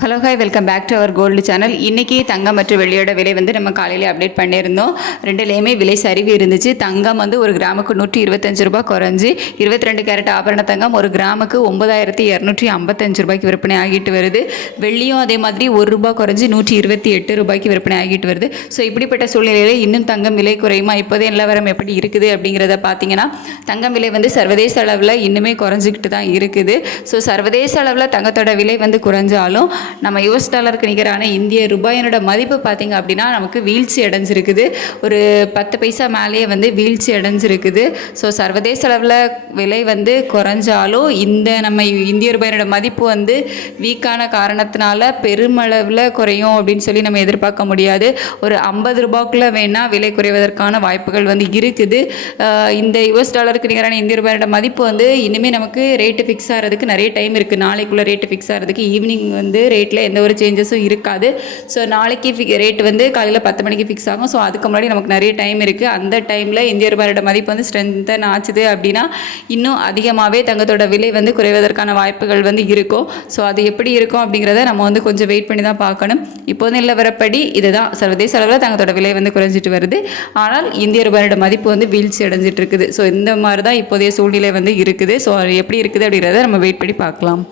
Hello hi welcome back to our gold channel. இன்றைக்கி தங்கம் மற்றும் வெள்ளியோட விலை நம்ம காலையில் அப்டேட் பண்ணியிருந்தோம். ரெண்டுலேயுமே விலை சரிவு இருந்துச்சு. தங்கம் ஒரு கிராமுக்கு 125 ரூபாய் குறைஞ்சி 22 கேரட் ஆபரண தங்கம் ஒரு கிராமுக்கு 9255 ரூபாய்க்கு விற்பனை ஆகிட்டு வருது. வெள்ளியும் அதே மாதிரி ₹1 குறைஞ்சி 128 ரூபாய்க்கு விற்பனை ஆகிட்டு வருது. ஸோ இப்படிப்பட்ட சூழ்நிலையில் இன்னும் தங்கம் விலை குறையுமா, இப்போதே நிலவரம் எப்படி இருக்குது அப்படிங்கிறத பார்த்தீங்கன்னா, தங்கம் விலை சர்வதேச அளவில் இன்னுமே குறைஞ்சிக்கிட்டு தான் இருக்குது. ஸோ சர்வதேச அளவில் தங்கத்தோட விலை குறைஞ்சாலும் நம்ம யூஎஸ் டாலருக்கு நிகரான இந்திய ரூபாயினோட மதிப்பு பார்த்திங்க அப்படின்னா நமக்கு வீழ்ச்சி அடைஞ்சிருக்குது. ஒரு 10 பைசா மேலேயே வீழ்ச்சி அடைஞ்சிருக்குது. ஸோ சர்வதேச அளவில் விலை குறைஞ்சாலும் இந்த நம்ம இந்திய ரூபாயினோட மதிப்பு வீக்கான காரணத்தினால பெருமளவில் குறையும் அப்படின்னு சொல்லி நம்ம எதிர்பார்க்க முடியாது. ஒரு 50 ரூபாய்க்குள்ளே வேணால் விலை குறைவதற்கான வாய்ப்புகள் இருக்குது. இந்த யூஎஸ் டாலருக்கு நிகரான இந்திய ரூபாயோட மதிப்பு இனிமேல் நமக்கு ரேட்டு ஃபிக்ஸ் ஆகிறதுக்கு நிறைய டைம் இருக்குது. நாளைக்குள்ளே ரேட்டு ஃபிக்ஸ் ஆகிறதுக்கு ஈவினிங் ரேட்டில் எந்த ஒரு சேஞ்சஸும் இருக்காது. ஸோ நாளைக்கு ரேட்டு காலையில் 10 மணிக்கு ஃபிக்ஸ் ஆகும். ஸோ அதுக்கு முன்னாடி நமக்கு நிறைய டைம் இருக்குது. அந்த டைமில் இந்திய ரூபாயோட மதிப்பு ஸ்ட்ரென்தன் ஆச்சுது அப்படின்னா இன்னும் அதிகமாகவே தங்கத்தோட விலை குறைவதற்கான வாய்ப்புகள் இருக்கும். ஸோ அது எப்படி இருக்கும் அப்படிங்கிறத நம்ம கொஞ்சம் வெயிட் பண்ணி தான் பார்க்கணும். இப்போது நிலவரப்படி இதுதான் சர்வதேச அளவில் தங்கத்தோட விலை குறைஞ்சிட்டு வருது. ஆனால் இந்திய ரூபாயோட மதிப்பு வீழ்ச்சி அடைஞ்சிட்டு இருக்குது. ஸோ இந்த மாதிரி தான் இப்போதைய சூழ்நிலை இருக்குது. ஸோ எப்படி இருக்குது அப்படிங்கிறத நம்ம வெயிட் பண்ணி பார்க்கலாம்.